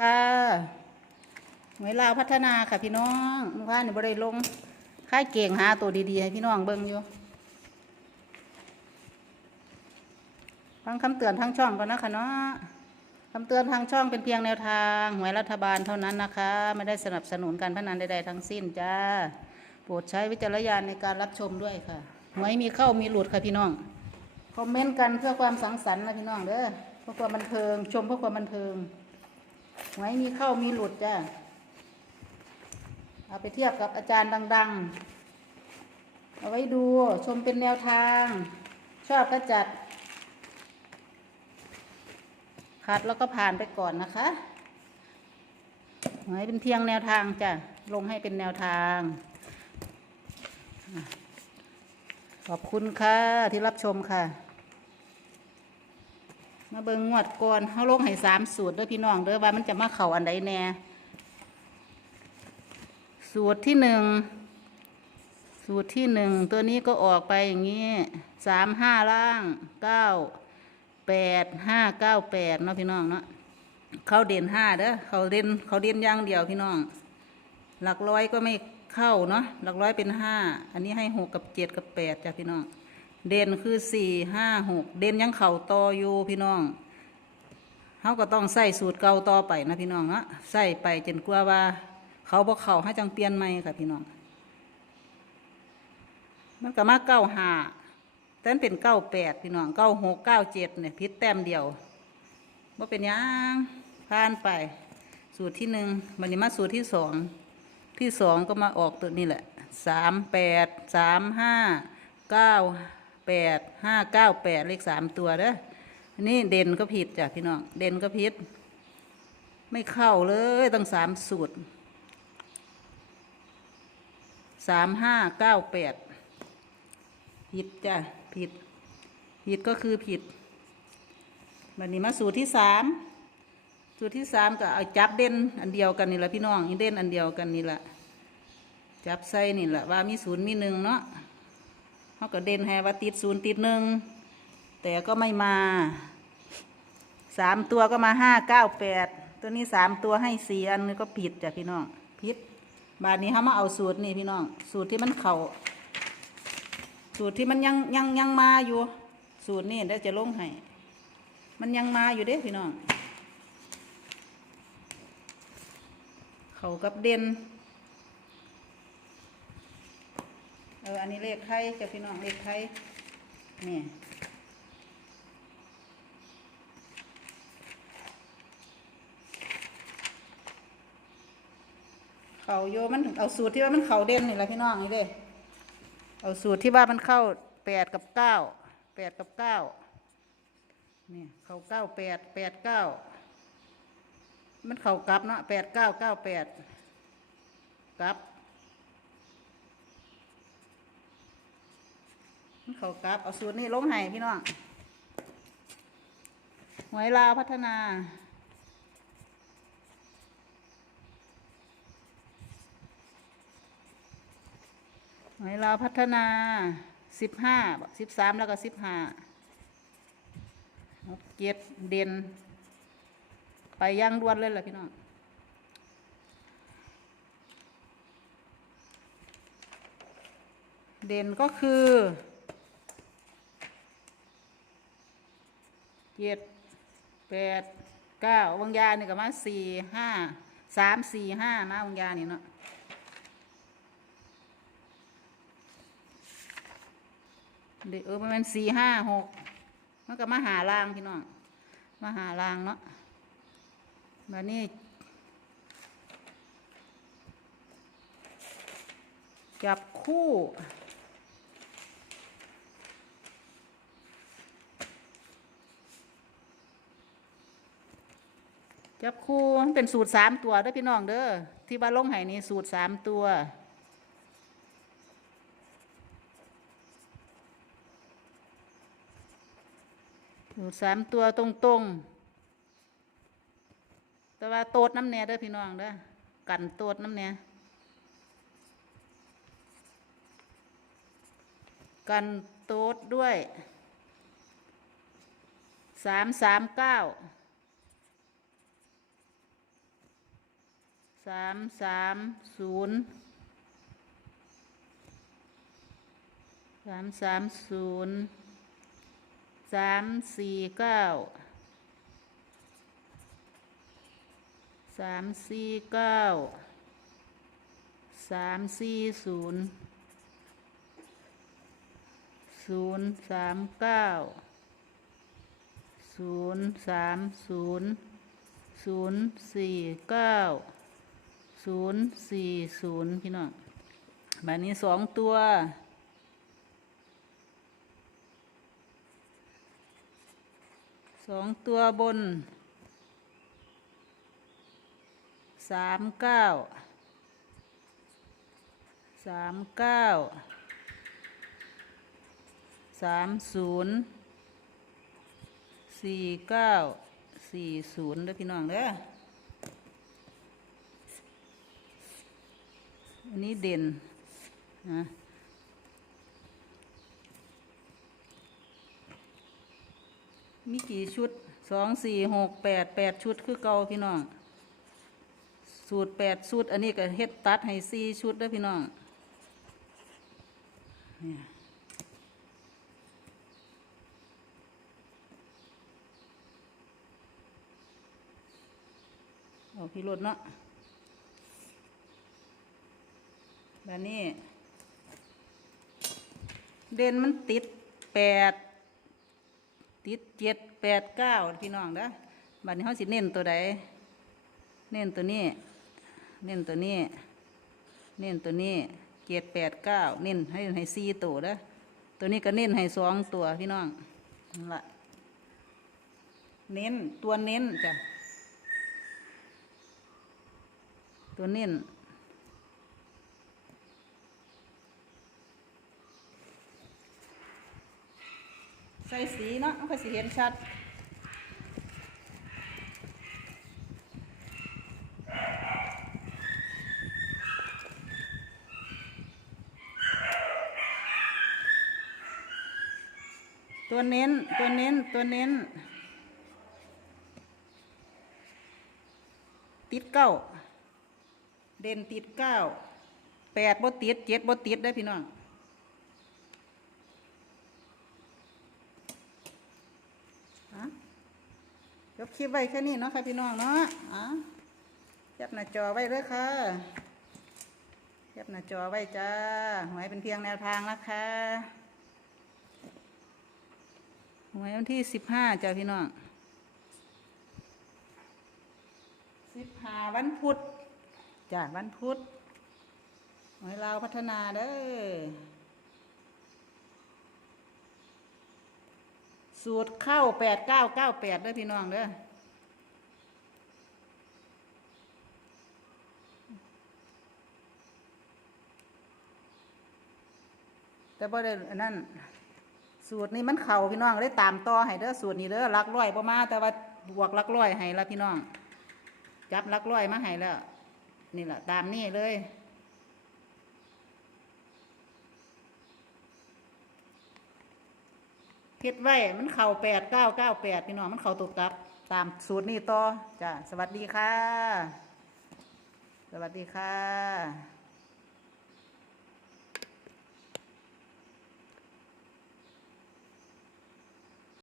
ค่ะหวยลาวพัฒนาค่ะพี่น้องเมื่อวานนี่บ่ได้ลงค่ายเก่งหาตัวดีๆให้พี่น้องเบิ่งอยู่ฟังคำเตือนทางช่องก่อนนะคะเนาะคำเตือนทางช่องเป็นเพียงแนวทาง หวยรัฐบาลเท่านั้นนะคะ ไม่ได้สนับสนุนการพนันใดๆทั้งสิ้นจ้า โปรดใช้วิจารณญาณในการรับชมด้วยค่ะ หวยมีเข้ามีหลุดค่ะพี่น้อง คอมเมนต์กันเพื่อความสังสรรค์นะพี่น้องเด้อ เพื่อความบันเทิง ชมเพื่อความบันเทิง หวยมีเข้ามีหลุดจ้าเอาไปเทียบกับอาจารย์ดัง ๆ เอาไว้ดูชมเป็นแนวทาง ชอบก็จัด คัดแล้วก็ผ่านไปก่อนนะคะหวยเป็นเพียงแนวทางจ้ะ ลงให้เป็นแนวทาง ขอบคุณค่ะที่รับชมค่ะ มาเบิ่งงวดก่อนเขาลงให้สามสูตรเด้อพี่น้องเด้อว่ามันจะมาเข่าอันใดแน่สูตรที่หนึ่งสูตรที่หนึ่งตัวนี้ก็ออกไปอย่างนี้สามห้าล่างเก้าแปดห้าเก้าแปดเนาะพี่น้องเนาะเขาเด่นห้าเด้อเขาเด่นเขาเด่นย่างเดียวพี่น้อง หลักร้อยก็ไม่เข้าเนาะหลักร้อยเป็นห้าอันนี้ให้หกกับเจ็ดกับแปดจ้ะพี่น้อง เด่นคือสี่ห้าหกเด่นยังเข่าต่ออยู่พี่น้องเขาก็ต้องใส่สูตรเก่าต่อไปนะพี่น้องเนาะใส่ไปจนกว่าว่า เขาบอกเขาให้จังเปลี่ยนใหม่ค่ะพี่น้อง มันก็มาเก้าห้าแต่เป็นเก้าแปดพี่น้องเก้าหกเก้าเจ็ดเนี่ยพิษแต้มเดียวว่าเป็นยังผ่านไป สูตรที่หนึ่งวันนี้มาสูตรที่สองที่สองก็มาออกตัวนี้แหละสามแปดสามห้าเก้า แปดห้าเก้าแปดเลขสามตัวเด้อนนี้เด่นก็ผิดจ้ะพี่น้อง เด่นก็ผิด ไม่เข้าเลยตั้งสามสูตรสามห้าเก้าแปดผิดจ้ะผิด ผิดก็คือผิดวันนี้มาสูตรที่สามสูตรที่สามก็เอาจับเด่นอันเดียวกันนี่แหละพี่น้องอีเด่นอันเดียวกันนี่แหละจับใส่นี่แหละว่ามีศูนย์มีหนึ่งเนาะ เขาก็เด่นให้ว่าติดศูนย์ติดหนึ่งแต่ก็ไม่มาสามตัวก็มาห้าเก้าแปดตัวนี้สามตัวให้สี่อันนี้ก็ผิดจ้ะพี่น้องผิดบาทนี้เขามาเอาสูตรนี่พี่น้อง สูตรที่มันเข่าสูตรที่มันยังยังยังมาอยู่ สูตรนี่เดี๋ยวจะลงให้มันยังมาอยู่เด้พี่น้อง เขากับเด่น เอออันนี้เลขไทยจะพี่น้องเลขไทยนี่เขาโยมันเอาสูตรที่ว่ามันเขาเด่นนี่แหละพี่น้องนี่เด้เอาสูตรที่ว่ามันเข้าแปดกับเก้าแปดกับเก้านี่เขาเก้าแปดแปดเก้ามันเข่ากลับเนาะแปดเก้าเก้าแปดกลับ มัน เข่ากลับเอาสูตรนี้ลงให้พี่น้องหวยลาวพัฒนา หวยลาวพัฒนาสิบห้าสิบสามแล้วก็สิบห้าเกียรเด่น ไปย่างดวนเลยล่ะพี่น้องเด่นก็คือ เจ็ดแปดเก้าวังยานี่ก็มาสี่ห้าสามสี่ห้านะวังยานี่เนาะเดี๋ยวเออมันสี่ห้าหกมันก็มาหาลางพี่น้องมาหาลางเนาะมานี่จับคู่ จับคู่มันเป็นสูตรสามตัวเด้อพี่น้องเด้อที่บ้านลงไห้นี่สูตรสามตัวสูตรสามตัวตรงๆ แต่ว่าโตดน้ำแหน่เด้อพี่น้องเด้อกันโตดน้ำแหน่กันโตดด้วยสามสามเก้า สามสามศูนย์สามสามศูนย์สามสี่เก้าสามสี่เก้าสามสี่ศูนย์ศูนย์สามเก้าศูนย์สามศูนย์ศูนย์สี่เก้า ศูนย์สี่ศูนย์พี่น้องแบบนี้สองตัว สองตัวบน สามเก้า สามเก้า สามศูนย์สี่เก้า สี่ศูนย์เด้อพี่น้องเด้อ อันนี้เด่นนะมีกี่ชุดสองสี่หกแปดแปดชุดคือเก่าพี่น้อง สูตรแปดชุด อันนี้ก็เฮ็ดตัดให้สี่ชุดเด้อพี่น้องเนี่ยเอาพี่รถเนาะ แบบนี้ เด่นมันติดแปดติดเจ็ดแปดเก้าพี่น้องเด้อบัดนี้เขาสิเน้นตัวใดเน้นตัวนี้ เน้นตัวนี้ เน้นตัวนี้เจ็ดแปดเก้าเน้นให้ให้สี่ตัวเด้อตัวนี้ก็เน้นให้สองตัวพี่น้องนั่นละเน้นตัวเน้นจ้ะตัวเน้น ใส่สีเนาะมันก็สิเห็นชัดตัวเน้น ตัวเน้น ตัวเน้น ติดเก้า เด่นติดเก้า แปดบ่ติด เจ็ดบ่ติดได้พี่น้อง อะยก คลิปไว้แค่นี้เนาะค่ะพี่น้องเนาะอะยับหน้าจอไว้เลยค่ะยับหน้าจอไว้จ้าหวยเป็นเพียงแนวทางนะคะหวยวันที่สิบห้าจ้าพี่น้องสิบห้าวันพุธจ้าวันพุธหวยลาวพัฒนาเด้อสูตรเข้าแปดเก้าเก้าแปดด้วยพี่น้องเด้อ แต่บ่ได้อันนั้นสูตรนี้มันเข่าพี่น้องได้ตามต่อให้เด้อสูตรนี้เด้อลักร้อยประมาแต่ว่าบวกลักร้อยให้ละพี่น้อง จับลักร้อยมาให้แล้ว นี่แหละตามนี่เลย เฮ็ดไว้มันเข่าแปดเก้าเก้าแปดพี่น้องมันเข่าตกกลับ ตามสูตรนี้ต่อจ้ะสวัสดีค่ะ สวัสดีค่ะ